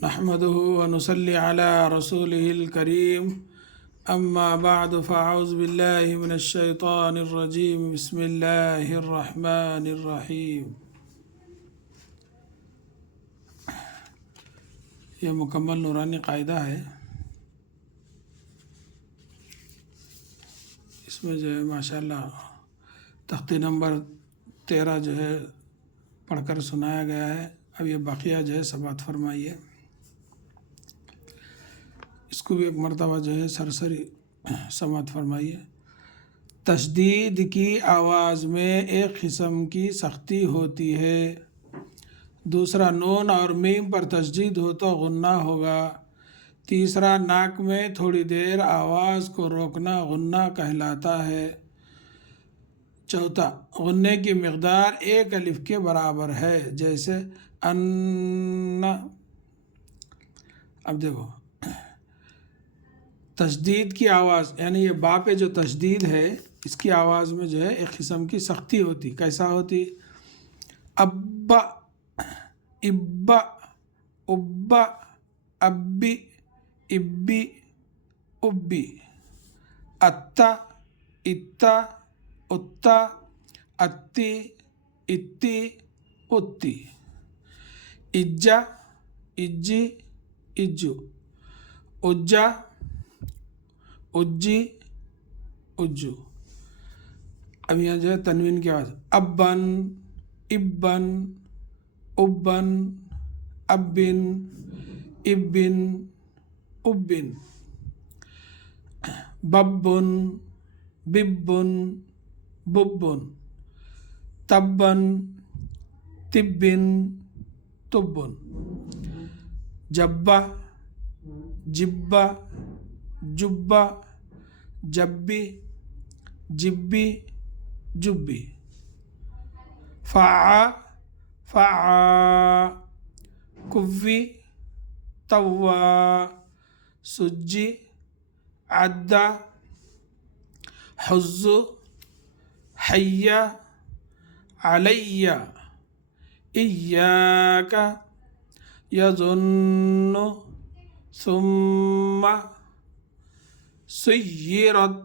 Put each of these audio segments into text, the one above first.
نحمده ونصلي على رسوله الكريم أما بعد فأعوذ بالله من الشيطان الرجيم بسم الله الرحمن الرحیم. یہ مکمل نورانی قاعدہ ہے. اس میں جو ہے ماشاءاللہ تختی نمبر 13 جو ہے پڑھ کر سنایا گیا ہے. اب یہ باقیہ جو ہے سماعت فرمائیے. اس کو بھی ایک مرتبہ جو ہے سرسری سماعت فرمائیے. تشدید کی آواز میں ایک قسم کی سختی ہوتی ہے. دوسرا نون اور میم پر تشدید ہو تو غنہ ہوگا. تیسرا ناک میں تھوڑی دیر آواز کو روکنا غنہ کہلاتا ہے. چوتھا غنے کی مقدار ایک الف کے برابر ہے جیسے ان. اب دیکھو تشدید کی آواز یعنی یہ با پہ جو تشدید ہے اس کی آواز میں جو ہے ایک قسم کی سختی ہوتی. کیسا ہوتی؟ ابا، ابا، ابا، ابی، ابی، ابی. اتا، اتا، اتا، اتی، اتی، اتی. اجا، اجی، اجو. اجا، اجی، اجو. اب یہاں جو ہے تنوین کی آواز ابن، ابن، ابن، ابن، ابن، ابن. ببن، ببن، ببن. تبن، تبن، تبن. جبہ، جبہ، جبہ، جبی، جبی، جبی. فعا، فعا. کوی، طوا. سجی، عدہ. حز، حی، علی. ایاک، یظن، ثم. سیرت،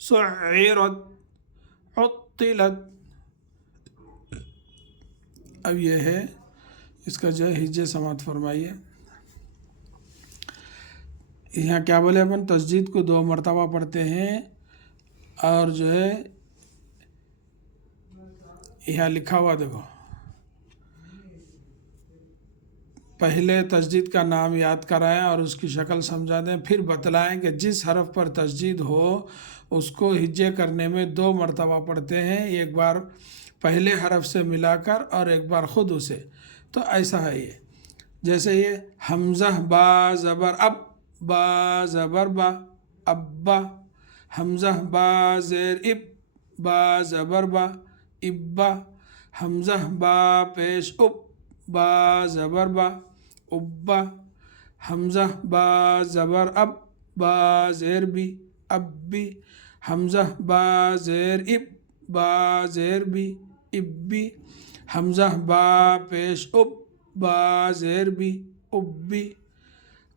سعرت، عطلت. اب یہ ہے اس کا جو ہے ہجے سماعت فرمائیے. یہاں کیا بولے اپن تسجید کو 2 مرتبہ پڑھتے ہیں اور جو ہے یہاں لکھا ہوا دیکھو پہلے تسجید کا نام یاد کرائیں اور اس کی شکل سمجھا دیں، پھر بتلائیں کہ جس حرف پر تسجید ہو اس کو ہجے کرنے میں 2 مرتبہ پڑھتے ہیں، ایک بار پہلے حرف سے ملا کر اور ایک بار خود اسے. تو ایسا ہے یہ جیسے یہ حمزہ با زبر اب، با زبر با، ابا. حمزہ با زیر اب، با زبر با، ابا. حمزہ با پیش اب، با زبر با، ابا. حمزہ با زبر اب، با زیر بی، ابی. حمزہ با زیر اب، با زیر بی، ابی. حمزہ با پیش اب، با زیر بی، ابی.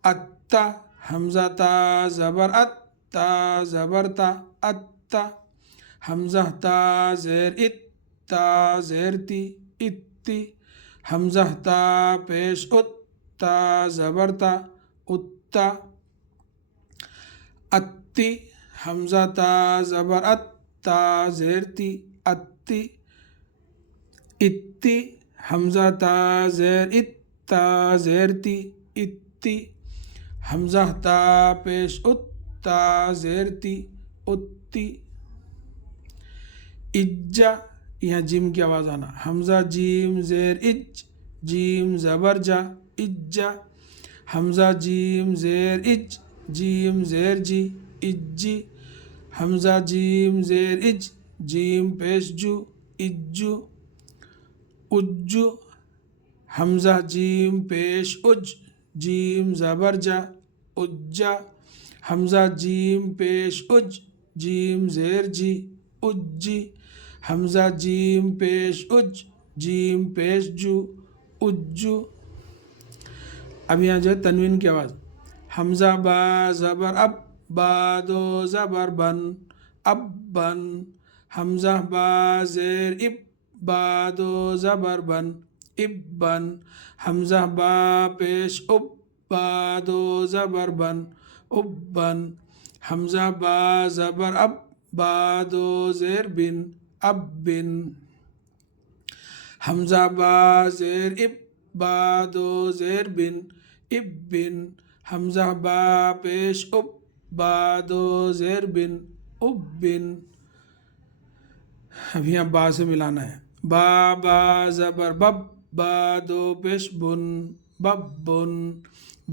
اتا. حمزہ تا زبر ات، تا زبر تا، اتا. حمزہ تا زیر ات، تا زیر تی، اتی. حمزہ تا پیش ات، تا زبر تا، اتا. اتی. حمزہ تا زبر ات، تا زیر تی، اتی. اتی. حمزہ تا زیر ات، تا زیر تی، اتی. حمزہ تا پیش ات، تا زیر تی، اتی. اجا. یہاں جیم کی آواز آنا. حمزہ جیم زیر اج، جیم زبر جا، اجا. حمزہ جیم زیر اج، جیم زیر جی، اجی. حمزہ جیم زیر اج، جیم پیش جو، اجو. اجو. حمزہ جیم پیش اج، جیم زبر جا، اجا. حمزہ جیم پیش اج، جیم زیر جی، اجی. حمزہ جیم پیش اج، جیم پیش جو، اجو. اب یہاں جو ہے تنوین کی آواز، حمزہ با زبر اب، با دو زبر بن، اب بن، حمزہ با زیر اب، با دو زبر بن، اب بن، حمزہ با پیش اب، با دو زبر بن، اب بن، حمزہ با زبر اب، با دو زیر بن، اب بن، حمزہ با زیر اب، با دو زیر بن، اب بن، حمزہ با پیش اب، با دو زیر بن، اب بن. اب یہاں با سے ملانا ہے، با با زبر بب، با دو پیش بن، بب بن،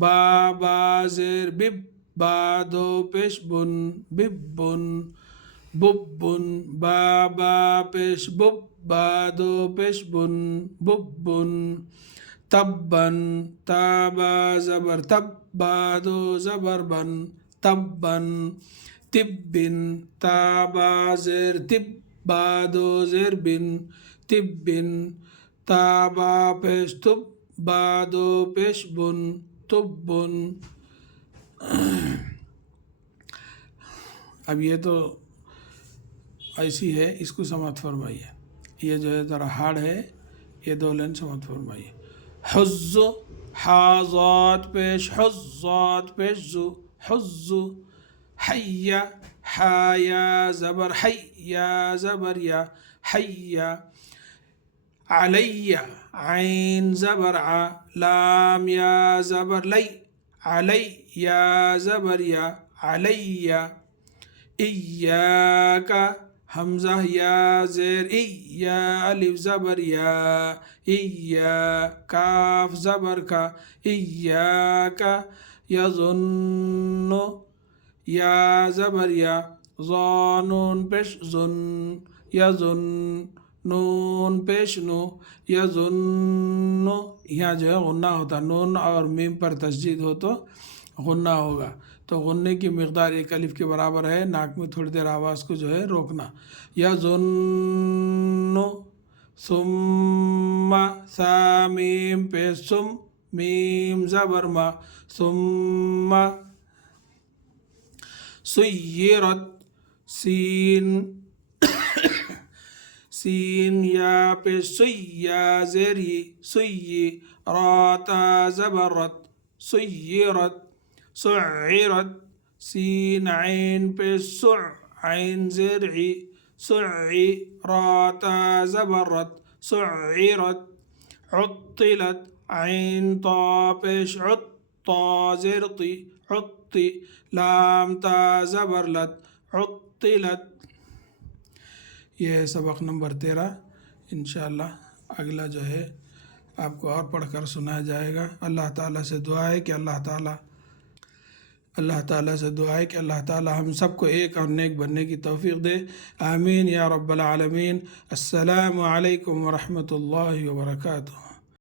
با با زیر بب، با دو پیش بن، بب بن، بب بن، با با پیش بب، با دو پیش بن، بب بن، تبن، تا با زبر تب، با دو زبر بن، تبن، تبن، تا با زیر تب، با دو زیر بن، تبن، تا با پیش تب، با دو پیش بن، تبن. اب یہ تو ایسی ہے، اس کو سماعت فرمائیے، یہ جو ہے ذرا ہارڈ ہے، یہ 2 لائن سماعت فرمائیے. حز، حاضات پیش حز، ضاد پیش زو، حز، حی، حایا زبر حی، یا زبر یا، حی، علی، عین زبر ع، لام یا زبر لی، علی، یا زبر یا، علی، ایاک، حمزہ یا زیر ای، یا الف زبر یا، ایا، کاف زبر کا، ایاک، یظن، یا زبر یا، ظانون پیش ظن، یظن، نون پیش نو، یظن. یہاں جو ہے غنہ ہوتا، نون اور میم پر تشدید ہو تو غنہ ہوگا، تو غنے کی مقدار 1 الف کے برابر ہے، ناک میں تھوڑی دیر آواز کو جو ہے روکنا. یظن، ثم، ثا میم پیش ثم، میم زبر ما، ثم، سیرت، سین، سین یا پیش سی، یا زیر ی، سی، راتا زبرت، سیرت، سعرت، سین عین پیش سع، عین زیر عی، سعی، راتا زبرت، سعرت، عطلت، عین طا پیش عط، طا زیر طی، عطی، لام تا زبرلت، عطلت. یہ ہے سبق نمبر 13. انشاءاللہ اگلا جو ہے آپ کو اور پڑھ کر سنایا جائے گا. اللہ تعالیٰ سے دعا ہے کہ اللہ تعالیٰ ہم سب کو ایک اور نیک بننے کی توفیق دے. آمین یا رب العالمین. السلام علیکم ورحمۃ اللہ وبرکاتہ.